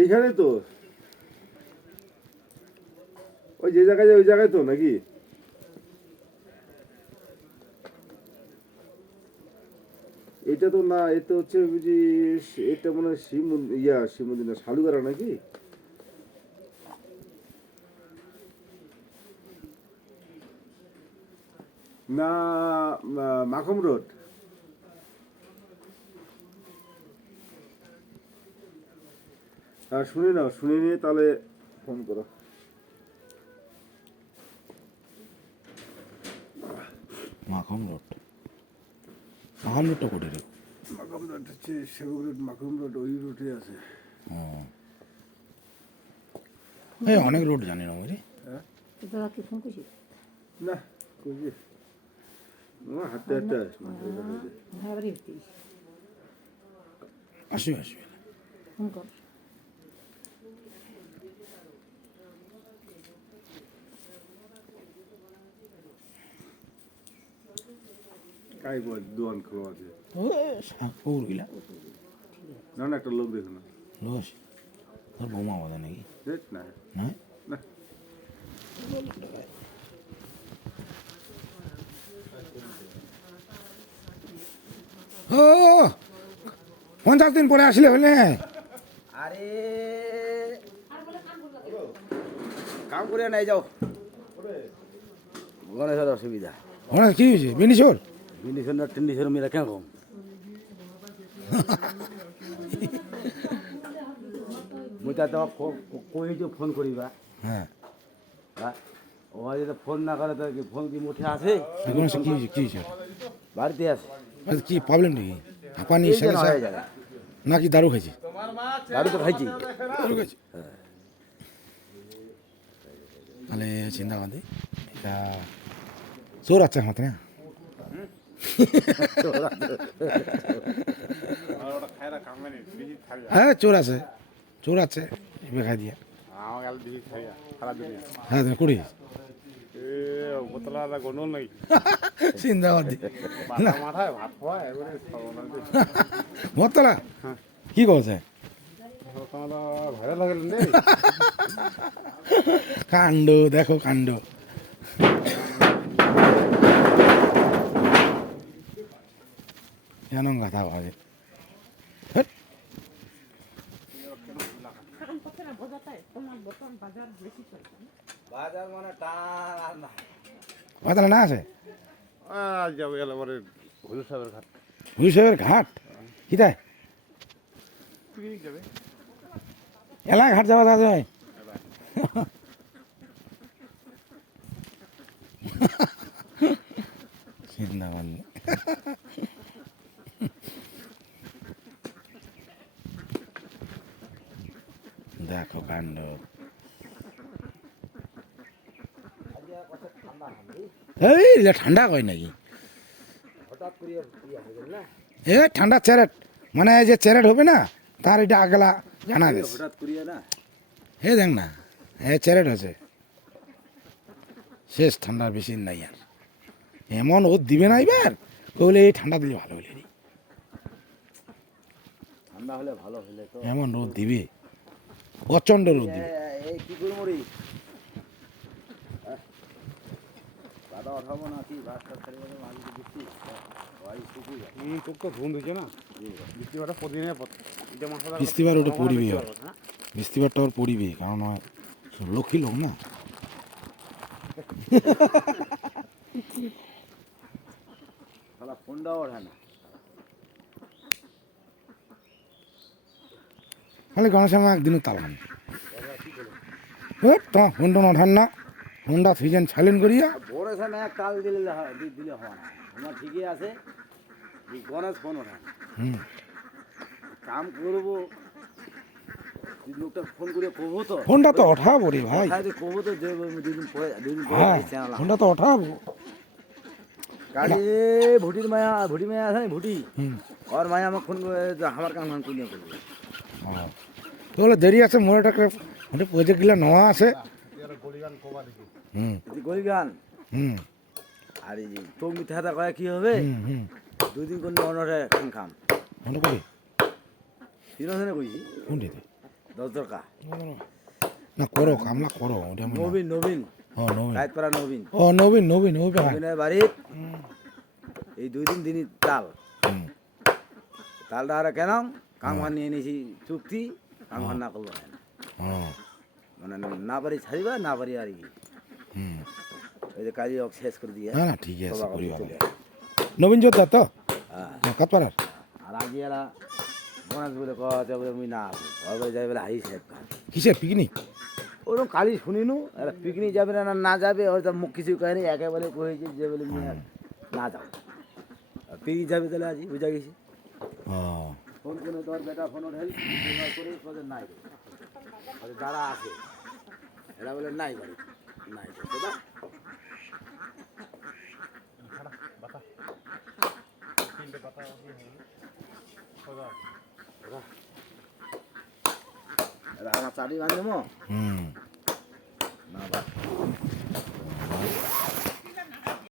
এইখানে তো ওই যে জায়গায় ওই জায়গায় তো নাকি এটা তো না, এটা হচ্ছে বুঝি এটা মনে হয় শিব শিব মন্দির না, শালুগারা নাকি না, মাখম রোড। শুনে নাও, শুনে নিয়ে তাহলে ফোন করো। মাখম রোড, মাখম রোডটা কোটে রে? মাখম রোড হচ্ছে সেবক রোড, মাখম রোড ওই রোডে আছে। এই অনেক রোড জানি না বুঝি। তোরা কি ফোন করছিস? না খুঁজি হাঁটতে হাঁটতে আসবে আসবে। ফোন কর। কাই বল দোকান খোলা আছে ওর গিলা না, না একটা লোক দেখো না, লোস তোর বৌমা বাদা নাকি? দেখ না না না ও 50 দিন পরে আসলে হলে। আরে কাম করে নাই যাও, গণেশের অসুবিধা। ওরা কি হয়েছে? বিনিশোর বিন্ডিশন না টিন্ডিশন মিলা কেন কম মুই তা কই যে ফোন করিবা। হ্যাঁ হ্যাঁ ও যদি ফোন না করে তো ফোন কি মুঠে আছে? এখন সে কি হয়েছে? কি হয়েছে? বাড়িতে আছে। আচ্ছা কি প্রবলেম নাকি? হাঁপানি এই যে না হয়ে যাবে। নাকি দারু খাইছে? দারু তো খাইছি। দারু খাইছে তাহলে চিন্তা বাদে এটা চোর আছে হাতে না? হ্যাঁ চোর আছে, চোর আছে খাই দিয়া। হ্যাঁ কুড়ি চিন্তাবাদ মতলা কি করছে? কাণ্ড দেখো কাণ্ড। কেন কথা ভাবে বাজার মানে টান না। তাহলে না আছে যাবো এলাকার হুজুর সাহেবের ঘাট। হুজুর সাহেবের ঘাট কি তাই যাবে এলাকা ঘাট যাওয়া যাবে? চিন্তা করলে দেখো কাণ্ড। এই ঠান্ডা কয় নাকি? হঠাৎ করে না এ ঠান্ডা চ্যারেট মানে যে চ্যারেট হবে না তার এটা আগলা জানা গেছে। হঠাৎ করিয়া না হে দেখ না এ চ্যারেট আছে শেষ, ঠান্ডার বেশি নাই আর। এমন ওর দিবে না এবার বলে এই ঠান্ডা দিলে ভালো হলে ঠান্ডা হলে ভালো হলে তো এমন রোদ দিবে, প্রচণ্ড রোদ দিবে। এই কি করে মরি দাদা ওঠাবো না কি ভাত টাত খেলে যাবে মাঝে দিচ্ছি ভাই শুকুই যায়। চোখ তো ধুন দিচ্ছে না, বৃষ্টিবারটা প্রতিদিনে বৃষ্টিবার ওটা পড়িবে, বৃষ্টিবারটা ওর পড়িবে কারণ লক্ষ্মী লোক না। শালা ফোনটাও ওঠে না। খালি গণেশ আমার একদিনও তালান তোমার ফোনটা ওঠান না, ফোনটা সিজন ছাইলেন্ট করিয়া বড় সময় কাল দিলে দিলে হয় না। আমার ঠিকই আছে গণেশ ফোন ওঠে না। কাম করবো লোকটা ফোন করে কবো তো, ফোনটা তো ওঠাবো রে ভাই, কবো তো দুদিন পরে হ্যাঁ ফোনটা তো ওঠাবো। গাড়ি ভুটি মায়া আছে ভুটি আর মায়া আমার ফোন আমার কাম ফোন করে করবো। তাহলে দেরি আছে মোটাকে ওটা প্রজেক্টগুলো নেওয়া আছে। গলি গান আর এই যে চোখ মিথ্যা হাতা কয়ে কি হবে হুম 2 দিন করলে অনরে খাম খাম মনে করে 3 দিনে কইছি কোনটিতে 10 টাকা না করো কামলা করো ওটা আমার না। নবীন ও নবীন রাতপাড়া নবীন ও নবীন ওই ভাই নবীনের বাড়ি এই 2 দিন দিনই তাল তালটা আর কেন কামখান নিয়ে নিয়েছি চুক্তি কামখান না করবো না হ্যাঁ মানে না পারি ছাড়িবা না পারি আর কি হুম ওই যে কাজে শেষ করে দিয়ে না না ঠিকই আছে সবার করি কাছে ভালো চলে নবীন যোদ্ধা তো হ্যাঁ কাতপাড়ার আর আগে এরা বোনাস বলে কথা বলে আমি না আসবো ওরা যাই বলে হাই সাহেব কাজ কিসের পিকনিক ওরকম কালি শুনিনু এরা পিকনিক যাবে না না যাবে হয়তো মুখ কিছু কয়নি একেবারে কয়েছে যে বলে মেয়ে না যাও পিকনিক যাবে তাহলে আজ বুঝা গেছি ও ফোন করে তোর বেটা ফোন উঠাই করে তোদের নাই যারা আছে এরা বলে নাই বাড়ি নাই দাদা আমার চাটি বাঁধবো হুম